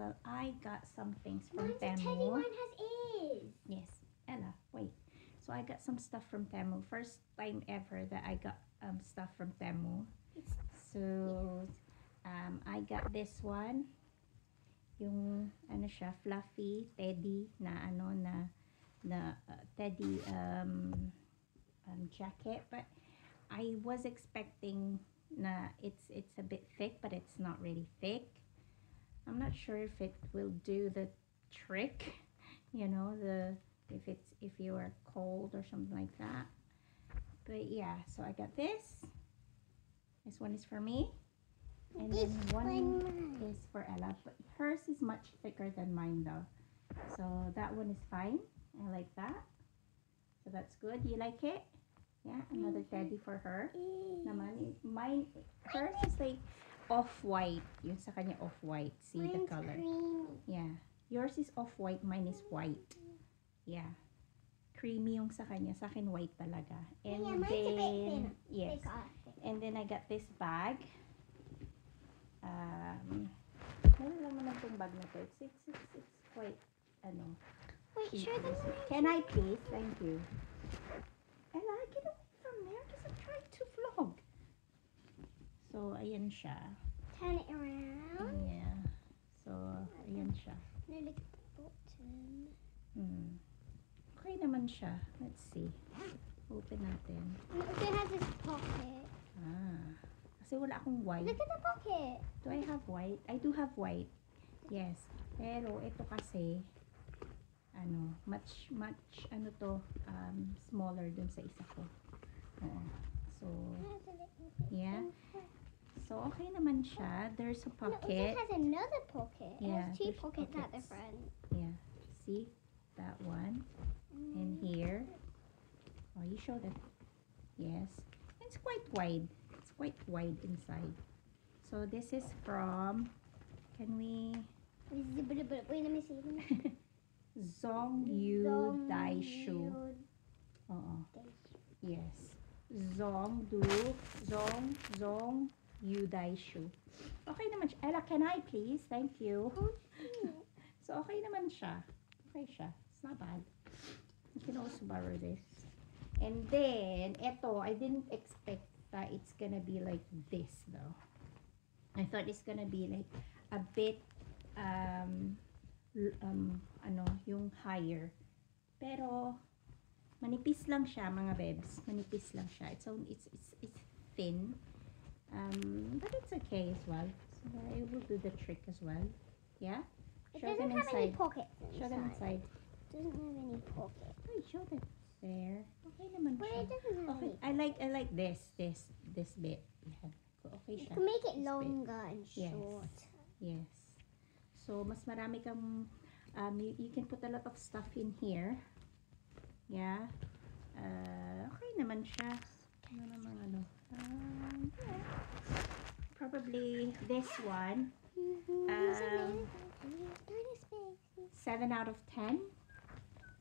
Well, I got some things from Mine's a teddy, Temu. mine has ears. Yes, Ella, wait. So I got some stuff from Temu. First time ever that I got stuff from Temu. So I got this one. Yung ano siya, fluffy teddy na teddy jacket, but I was expecting na it's a bit thick, but it's not really thick. I'm not sure if it will do the trick, you know, if you are cold or something like that. But yeah, so I got this. This one is for me. And then one is for Ella, but hers is much thicker than mine though. So that one is fine. I like that. So that's good. You like it? Yeah, another teddy for her. Naman, mine, hers is like off-white. Yun sa kanya off-white. See the color? Creamy. Yeah. Yours is off-white, mine is white. Yeah. Creamy yung sa kanya. Sa akin white talaga. And yeah, mine's then, a bit thin. yes. And then I got this bag. Meron lang naman itong bag na to. It's quite, ano. Wait, show them. Can I please? Thank you. Ella, get away from there because I'm trying to vlog. So, ayan siya. Turn it around. Yeah. So, ayan siya. No, look at the bottom. Okay naman siya. Let's see. Open natin. It also has this pocket. Kasi wala akong white. Look at the pocket. Do I have white? I do have white. Yes. Pero ito kasi much ano to, smaller dun sa isa ko. Oo. So, yeah. So, okay naman siya. There's a pocket. It also has another pocket. It Yeah, has two there's pockets at the pockets. front. Yeah. See? That one. And here. Oh, you showed it. Yes. It's quite wide. It's quite wide inside. So, this is from, can we... Wait, let me see. Zhongyu Daishu. Yes. Zhongyu Daishu. Okay naman siya. Ella, can I please? Thank you. So, okay naman siya. Okay siya. It's not bad. You can also borrow this. And then, eto, I didn't expect that it's gonna be like this, though. I thought it's gonna be like a bit, yung higher. Pero, manipis lang siya, mga bebs. Manipis lang siya. It's thin. But it's okay as well. So, it will do the trick as well. Yeah? It Show doesn't them have any inside. pockets Show them inside. inside. It doesn't have any pockets. Wait, show them. There. Okay naman But siya. it doesn't have Okay, any. I like this bit. Yeah. Okay You siya. can make it This bit. longer and Yes. short. Yes. So, mas marami kang, you can put a lot of stuff in here. Yeah. Okay naman siya. Ano namang ano. Yeah. Probably this one. 7 out of 10.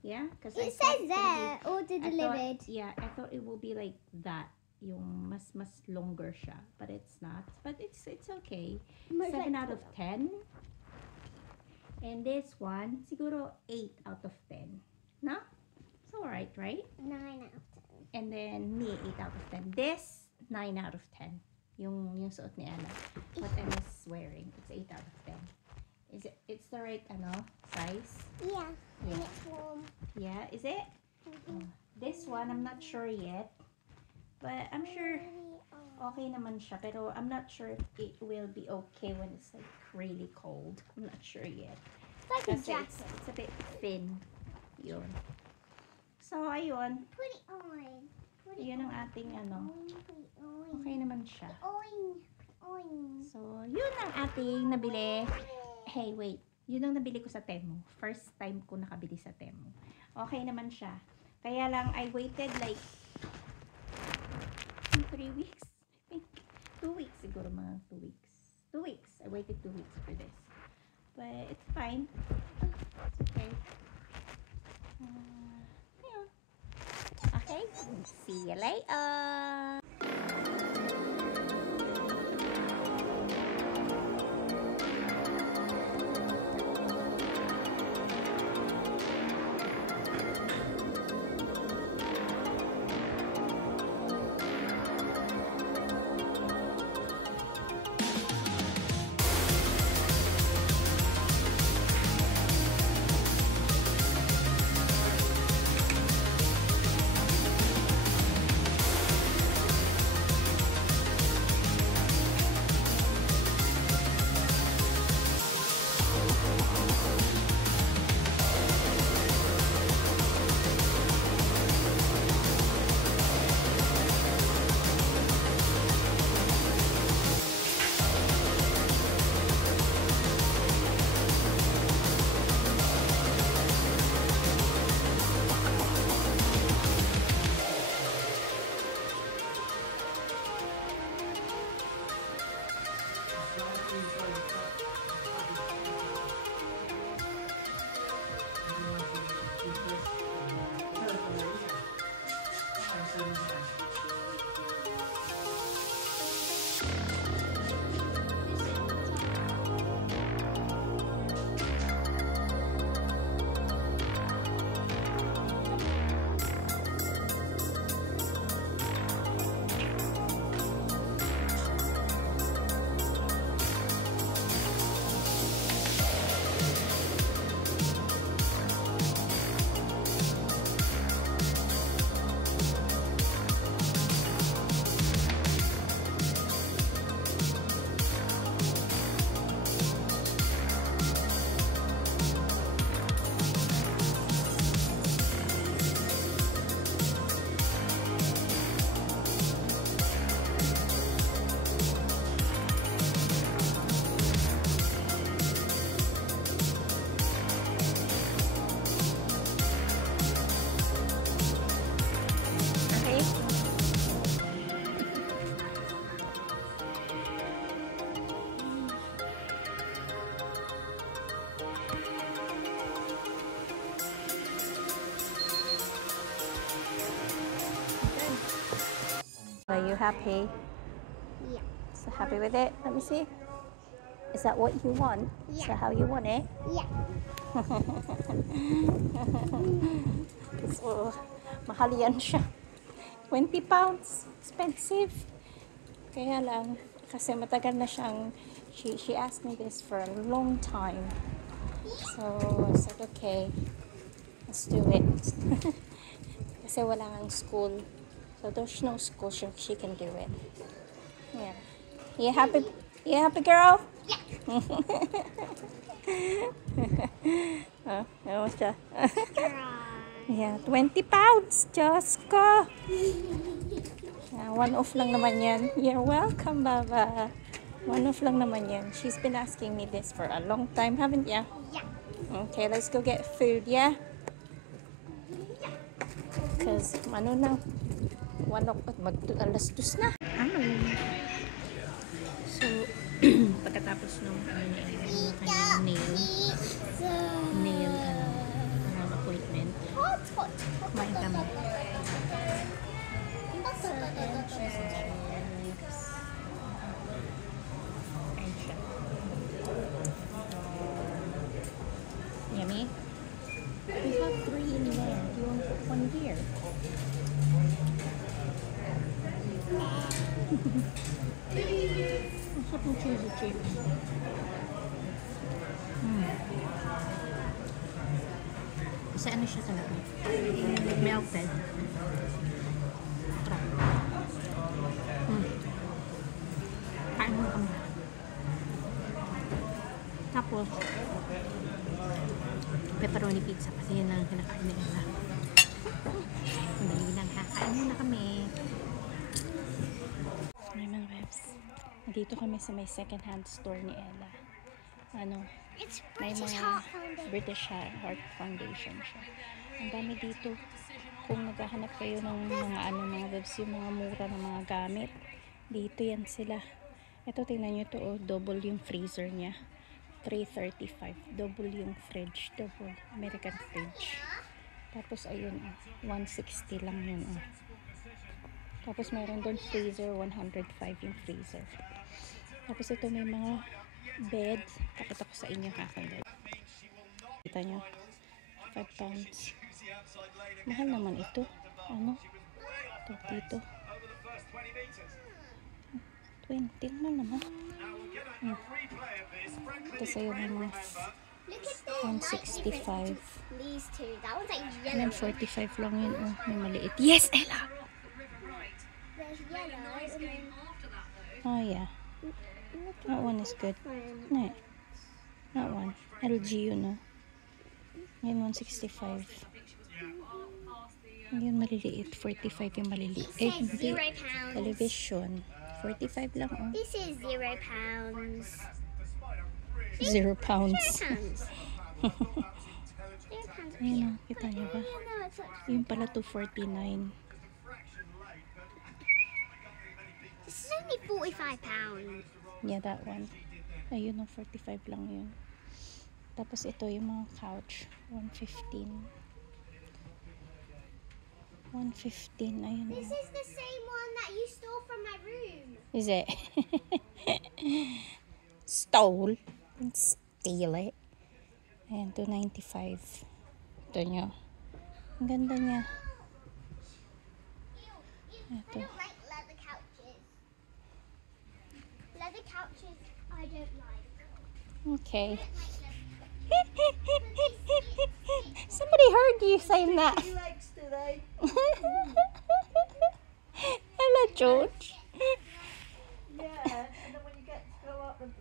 Yeah. Because It says there, order delivered. Yeah, I thought it will be like that. Yung mas longer siya. But it's not. But it's okay. 7 out of 10. And this one, siguro 8 out of 10. No? It's alright, right? 9 out of 10. And then me, 8 out of 10. This, 9 out of 10. Yung suot ni Ella. What I was wearing. It's 8 out of 10. It's the right, size? Yeah. Yeah. And it's warm. Yeah, is it? This one, I'm not sure yet. But I'm sure okay naman siya. Pero I'm not sure if it will be okay when it's like really cold. I'm not sure yet. It's like a Kasi jacket. it's a bit thin. Yun. So, ayun. Put it on. Put it Yun ang on. ating Put it on. Okay naman siya. On. On. So, yun ang ating nabili. Hey, wait. Yun ang nabili ko sa Temu. First time ko nakabili sa Temu. Okay naman siya. Kaya lang, I waited like 3 weeks. I think 2 weeks siguro, mga 2 weeks. 2 weeks. I waited 2 weeks for this. But it's fine. It's okay. Ayun. Okay. See you later. Okay. Are you happy? Yeah. So happy with it? Let me see. Is that what you want? Is that how you want it? Yeah. So, mahal yan siya. 20 pounds. Expensive. Kaya lang, kasi matagal na siyang, she asked me this for a long time. So, I said, okay, let's do it. Kasi wala ngang school. So, there's no school, she can do it. Yeah. You happy? You happy, girl? Yeah. Ano siya? Cry. Yeah, 20 pounds. Diyos ko. Yeah, one off lang naman yan. You're welcome, Baba. One off lang naman yan. She's been asking me this for a long time, haven't ya? Yeah. Okay, let's go get food, yeah? Because, ano na, alas 2 na. Ano? So, pagkatapos nung kanyang nail appointment, kumain kami. Yummy? We have 3 in there. Do you want to put 1 here? Ang sarap ng cheesy chips. Kasi ano siya talaga? Melted. Sarap. Kain mo kami. Tapos, pepperoni pizza kasi yun ang kinakain ni Ella. Hindi lang, kakain muna kami. Ay mga webs, dito kami sa may second hand store ni Ella. Ano, It's may British mga Heart Foundation. British Heart Foundation siya. Ang dami dito. Kung naghahanap kayo ng mga ano, mga webs, yung mga mura ng mga gamit, dito yan sila. Ito, tingnan nyo to, oh, double yung freezer niya. 335. Double yung fridge. Double. American fridge. Tapos, ayun, oh, 160 lang yun, oh. Tapos, mayroon doon freezer, 105 yung freezer. Tapos, ito may mga bed. Pakita ko sa inyo, ha, kung bed. Kita nyo? 5 pounds. Mahal naman ito. Ano? Ito, dito. 20 naman. Ito sa'yo ng mga Look at the 165. These two. That one's like Ayan, yellow. 45 lang yun. Oh, may maliit. Yes, Ella! There's yellow and then Oh, yeah. look at That one is good. one. No. That one. LG yun, oh. Ayan, 165. Ayan, maliliit. 45 yung maliliit. Eh, Says hindi. 0 pounds. Television. 45 lang, oh. This is 0 pounds. 0 pounds. 0 pounds. 0 pounds. Ayan, oh. Kita niyo ba? Yeah, no, it's like Yung pala 249. this is only 45 pounds. Yeah, that one. Ayun, 45 lang yun. Tapos ito yung mga couch, 115. 115, ayun. This is the same one that you stole from my room. Is it? Stole. Didn't steal it. Ayan, 295. Ito nyo. Ang ganda niya. I Ito. don't like leather couches. Leather couches, I don't like. Okay. I don't like leather. Somebody heard you saying that. He likes to, though. Hello, George. Yeah, and then when you get to go up, it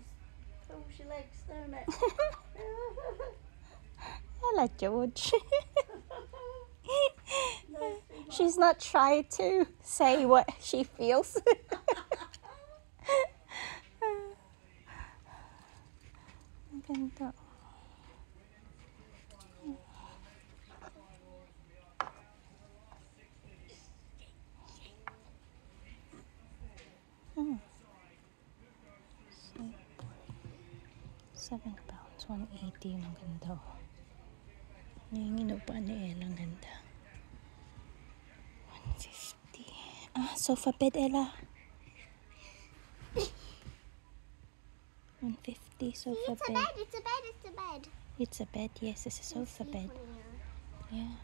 pulls your legs, don't it? Hello, George. No, She's not trying to say what she feels. Ang ganda. £7, 180 yung ganda. Yung inupa ni Ella, ang ganda. 150. Ah, sofa bed, Ella. 150 sofa It's a bed. bed, it's a bed, it's a bed. It's a bed, yes, it's a sofa bed. Yeah.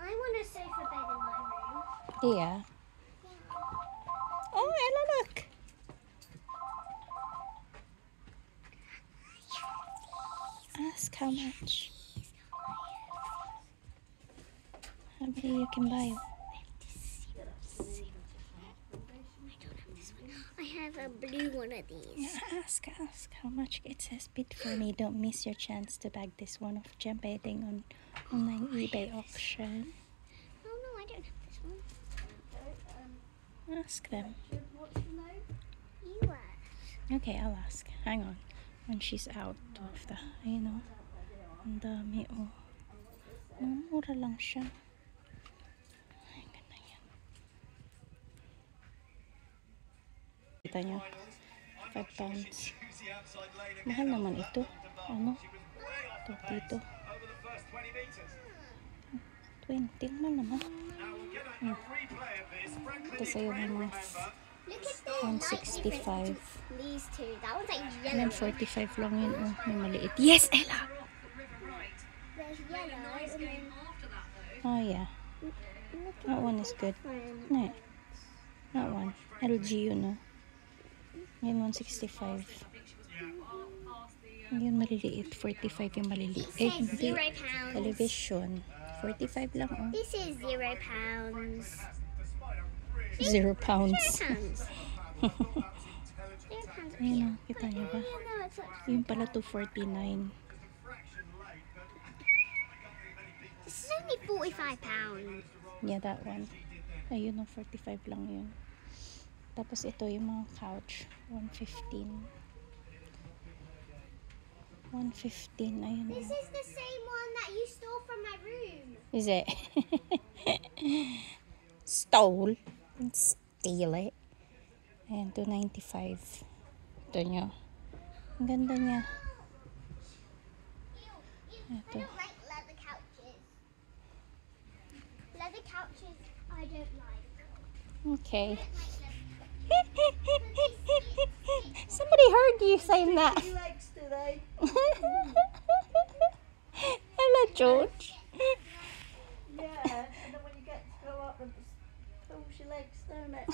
I want a sofa bed in my room. Yeah. Oh, Ella, look. Ask how much. How many you can buy? I have a blue one of these. Ask how much. It says bid for me. Don't miss your chance to bag this one off gem bedding on online eBay auction. Oh no, I don't have this one. Ask them. what's the name? You are. Okay, I'll ask. Hang on. When she's out of the, you know, ang dami, oh. Mura lang siya. Ay, ganda yan. Kita nyo? £5. Mahal naman ito. Ano? Ito, dito. 20. Mahal naman. Ito sa'yo mga Look at the light difference 165. between these two. That one's like Ayan, yellow. 45 lang yun. Oh, may maliit. Yes, Ella! There's yellow and then Oh, yeah. look That one is good. at No. That one. LG yun, oh. Yan, 165. Yun, maliliit. 45 yung maliliit. It Eh, says hindi. £0. Television. 45 lang, oh. This is £0. £0. £0. £0. Ayun, oh. Kita niyo ba? Yeah, no, it's like Yung pala 249. this is only £45. Yeah, that one. Ayun, oh. 45 lang yun. Tapos ito yung mga couch. 115. 115. Ayun, This oh. is the same one that you stole from my room. Is it? Stole. Didn't steal it. Ayan, 295. Ito nyo. Ang ganda niya. I Ito. don't like leather couches. Leather couches, I don't like. Okay. Somebody heard you saying that. He likes to, though. Hello, George. Yeah, and then when you get to go up, it pulls your legs, don't it?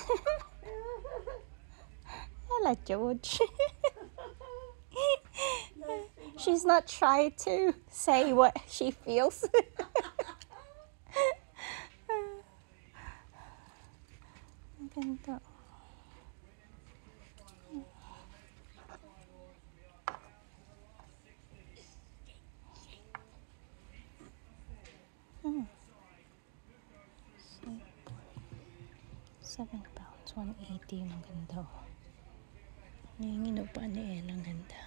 Hello, George. She's not trying to say what she feels. Ang ganda. £7, 180 yung ganda. Yung inupa ni Ella, ang ganda.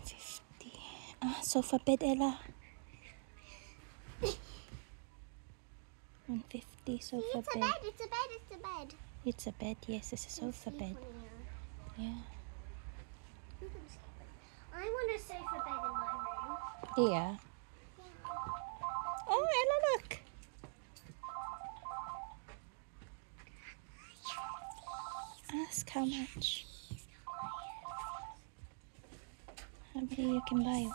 150. Ah, sofa bed, Ella. 150 sofa It's a bed. bed, it's a bed, it's a bed. It's a bed, yes, it's a sofa bed. Yeah. I want a sofa bed in my room. Yeah. Oh, Ella, look. Ask how much. How many you can buy?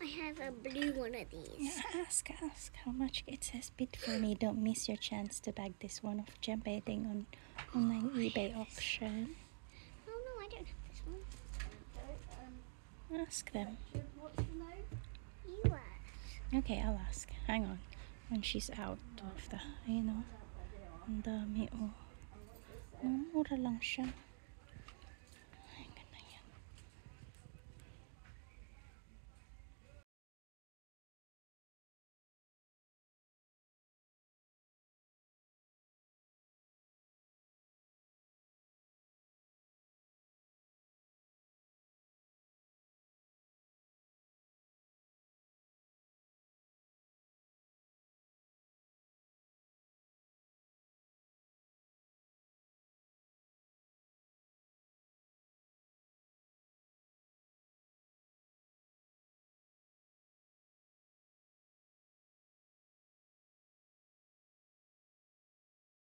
I have a blue one of these. Yeah, ask how much. It says bid for me. Don't miss your chance to bag this one off Gembedding on online eBay auction. Oh no, I don't have this one. Ask them. What's below? You are. Okay, I'll ask. Hang on. When she's out of the, Ang dami oh. Mura lang siya.